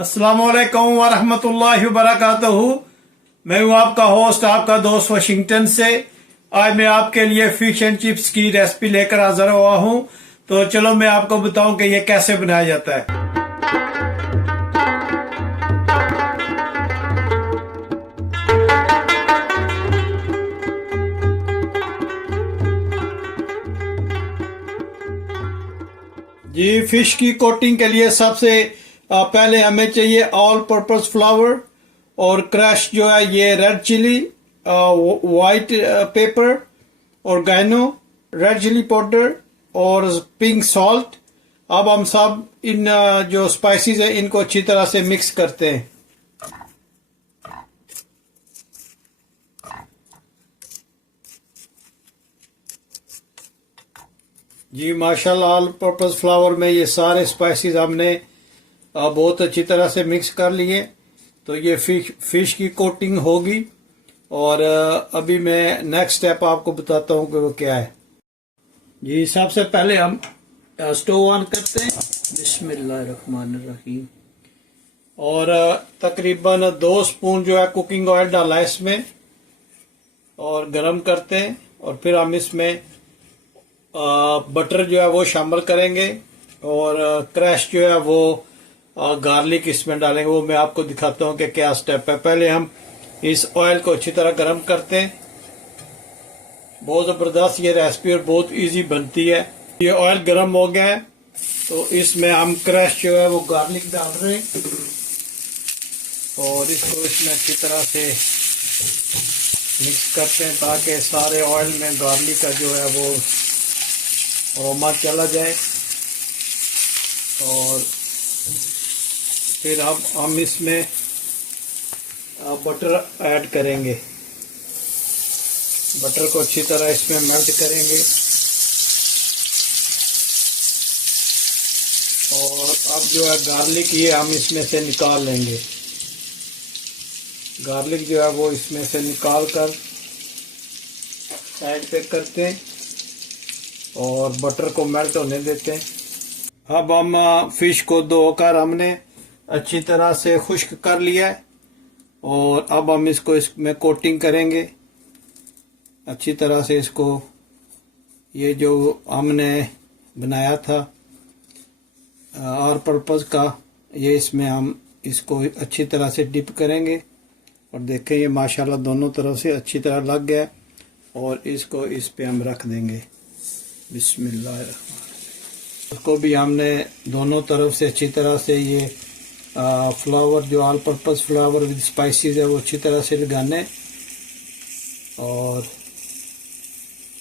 अस्सलामुअलैकुम वरहमतुल्लाहि वबरकातुहू। मैं हूँ आपका होस्ट, आपका दोस्त वाशिंगटन से। आज मैं आपके लिए फिश एंड चिप्स की रेसिपी लेकर हाजिर हुआ हूँ। तो चलो मैं आपको बताऊं कि ये कैसे बनाया जाता है। जी, फिश की कोटिंग के लिए सबसे पहले हमें चाहिए ऑल पर्पस फ्लावर और क्रश जो है ये red chilli, white pepper, oregano, red chilli powder और पिंक सॉल्ट। अब हम सब इन जो स्पाइसेस है इनको अच्छी तरह से मिक्स करते हैं। जी माशाल्लाह, ऑल पर्पस फ्लावर में ये सारे स्पाइसेस हमने बहुत अच्छी तरह से मिक्स कर लिए। तो ये फिश की कोटिंग होगी। और अभी मैं नेक्स्ट स्टेप आपको बताता हूँ कि वो क्या है। जी, सबसे पहले हम स्टोव ऑन करते हैं। बिस्मिल्लाहिर्रहमानिर्रहीम। और तकरीबन 2 स्पून जो है कुकिंग ऑयल डाला है इसमें और गरम करते हैं। और फिर हम इसमें बटर जो है वो शामिल करेंगे और क्रश जो है वो गार्लिक इसमें डालेंगे। वो मैं आपको दिखाता हूँ कि क्या स्टेप है। पहले हम इस ऑयल को अच्छी तरह गर्म करते हैं। बहुत ज़बरदस्त ये रेसिपी और बहुत इजी बनती है। ये ऑयल गर्म हो गया है तो इसमें हम क्रश जो है वो गार्लिक डाल रहे हैं और इसको इसमें अच्छी तरह से मिक्स करते हैं ताकि सारे ऑयल में गार्लिक का जो है वो अरोमा चला जाए। और फिर अब हम इसमें बटर ऐड करेंगे। बटर को अच्छी तरह इसमें मेल्ट करेंगे और अब जो है गार्लिक ये हम इसमें से निकाल लेंगे। गार्लिक जो है वो इसमें से निकाल कर साइड पे करते हैं और बटर को मेल्ट होने देते हैं। अब हम फिश को धोकर हमने अच्छी तरह से खुश्क कर लिया है और अब हम इसको इसमें कोटिंग करेंगे अच्छी तरह से। इसको ये जो हमने बनाया था ऑल पर्पस का, ये इसमें हम इसको अच्छी तरह से डिप करेंगे। और देखें ये माशाल्लाह दोनों तरफ से अच्छी तरह लग गया और इसको इस पे हम रख देंगे। बिस्मिल्लाह। इसको भी हमने दोनों तरफ से अच्छी तरह से ये फ्लावर जो all purpose flower with spices है वो अच्छी तरह से लगाने और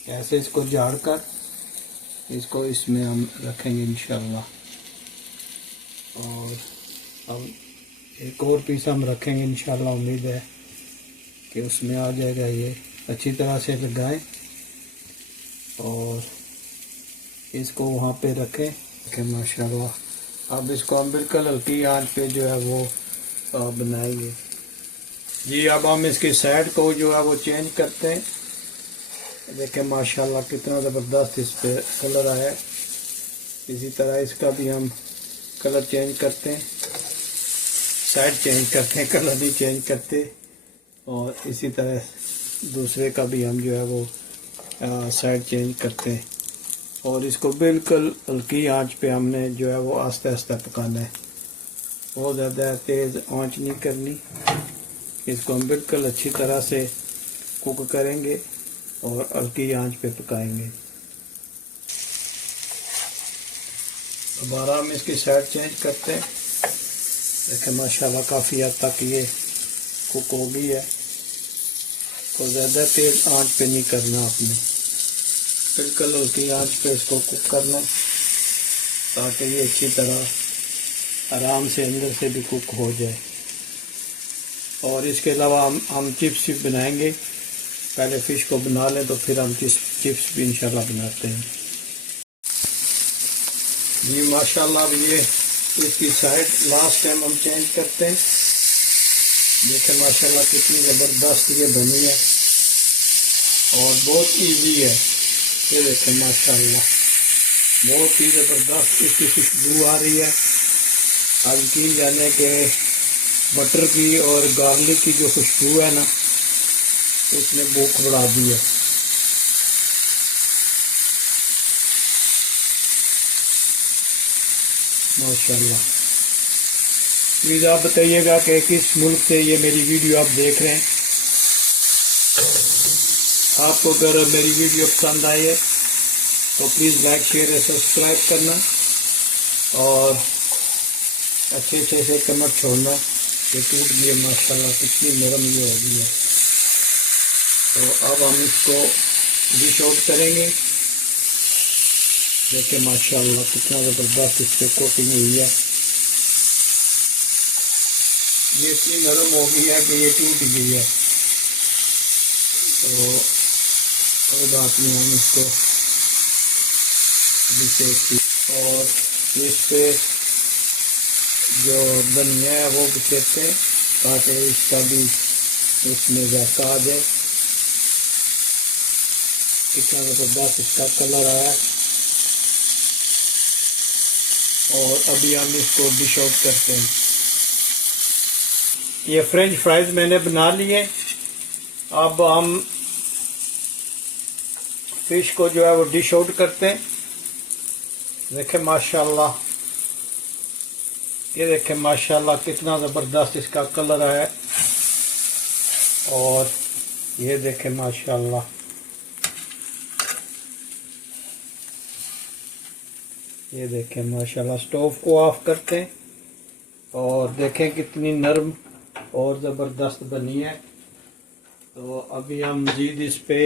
ऐसे इसको झाड़ कर इसको इसमें हम रखेंगे इंशाल्लाह। और अब एक और पीस हम रखेंगे इंशाल्लाह। उम्मीद है कि उसमें आ जाएगा। ये अच्छी तरह से लगाएं और इसको वहाँ पे रखें कि माशाल्लाह। अब इसको हम बिल्कुल हल्की आंच पे जो है वो बनाएंगे। जी, अब हम इसकी साइड को जो है वो चेंज करते हैं। देखें माशाल्लाह कितना ज़बरदस्त इस पे कलर आया है। इसी तरह इसका भी हम कलर चेंज करते हैं, साइड चेंज करते हैं, कलर नहीं चेंज करते। और इसी तरह दूसरे का भी हम जो है वो साइड चेंज करते हैं और इसको बिल्कुल हल्की आंच पे हमने जो है वो आस्ते आस्ते पकाना है। बहुत ज़्यादा तेज़ आंच नहीं करनी। इसको हम बिल्कुल अच्छी तरह से कुक करेंगे और हल्की आंच पे पकाएंगे। दोबारा हम इसकी साइड चेंज करते हैं। देखें माशाल्लाह काफ़ी हद तक ये कुक हो गई है। तो ज़्यादा तेज़ आंच पे नहीं करना आपने, बिल्कुल हल्की आंच पे इसको कुक करना ताकि ये अच्छी तरह आराम से अंदर से भी कुक हो जाए। और इसके अलावा हम चिप्स भी बनाएंगे। पहले फ़िश को बना लें तो फिर हम चिप्स भी इंशाल्लाह बनाते हैं। जी माशाल्लाह, अब ये इसकी साइड लास्ट टाइम हम चेंज करते हैं। देखें माशाल्लाह कितनी ज़बरदस्त ये बनी है और बहुत इजी है। ये देखें माशाल्लाह बहुत ही ज़बरदस्त इसकी खुशबू आ रही है अब यकीन जाने के बटर की और गार्लिक की जो खुशबू है ना, उसने भूख बढ़ा दी है। माशाल्लाह। प्लीज़ आप बताइएगा कि किस मुल्क से ये मेरी वीडियो आप देख रहे हैं। आपको अगर मेरी वीडियो पसंद आई है तो प्लीज़ लाइक शेयर और सब्सक्राइब करना और अच्छे से कमेंट छोड़ना। ये टूट गई है माशाल्लाह, कितनी नरम ये हो गई है। तो अब हम इसको डिश आउट करेंगे। देखिए माशाल्लाह कितना ज़बरदस्त इस पर कोटिंग हुई है। ये इतनी नरम हो गई है कि ये टूट गई है। तो कोई बात नहीं, हम इसको और इस पे जो धनिया है वो बिखेरते हैं ताकि इसका भी उसमें जायका आ जाए। कितना ज़बरदस्त इसका कलर आया। और अभी हम इसको डिश आउट करते हैं। ये फ्रेंच फ्राइज मैंने बना लिए। अब हम फिश को जो है वो डिश आउट करते हैं। देखें माशाल्लाह, ये देखें माशाल्लाह कितना ज़बरदस्त इसका कलर है। और ये देखें माशाल्लाह, ये देखें माशाल्लाह। स्टोव को ऑफ करते हैं और देखें कितनी नरम और ज़बरदस्त बनी है। तो अभी हम मज़ीद इस पे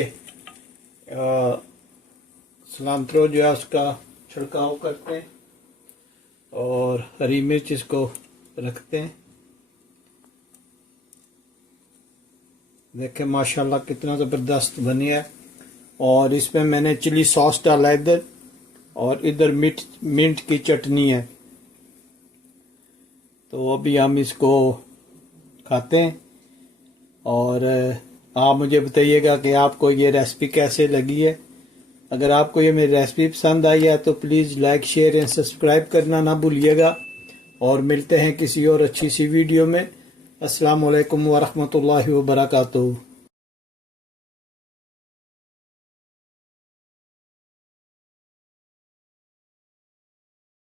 सलांत्रो जो है उसका छिड़काव करते हैं और हरी मिर्च इसको रखते हैं। देखें माशाल्लाह कितना ज़बरदस्त बनी है। और इसमें मैंने चिली सॉस डाला इधर, और इधर मिंट की चटनी है। तो अभी हम इसको खाते हैं और आप मुझे बताइएगा कि आपको ये रेसिपी कैसे लगी है। अगर आपको ये मेरी रेसिपी पसंद आई है तो please like share and subscribe करना ना भूलिएगा। और मिलते हैं किसी और अच्छी सी वीडियो में। अस्सलाम वालेकुम व रहमतुल्लाहि व बरकातुहू।